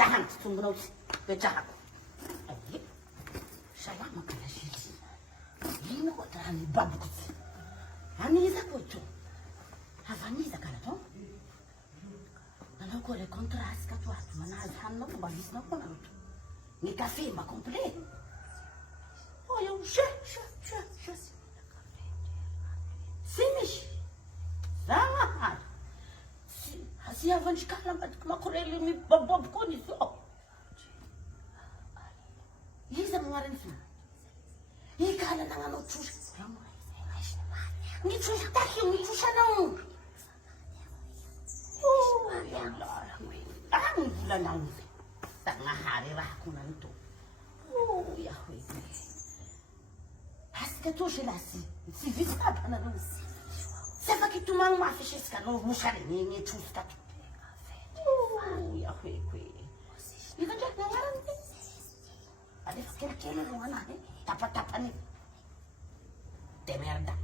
Jangan sungguh kejahat. Saya makan nasi. Ini kok terani bagus. Ani za kocho. Havani za kana to. Ana ko le contrast ka to mana hanno ko bagis no ko na to. Ni café ma complet. Oh yo she. Simish. Sama. Si avan shkala ma koreli mi bob ko ni so. Liza mwaren fina. Ikala na ngano tsush. Ni tsush taki ni tsush na. Oh, ya Allah. Ang gila na ng. Tanga hari ra ko na nito. Oh, ya hoy. Haska to shilasi. Si vita pa na no. Sava ki tumang mafishes ka no mushari ni tsush ka. Oh, ya hoy ko. Ika jak na ngaran. Ada skill kele rumah na. Tapa-tapa ni. De merda.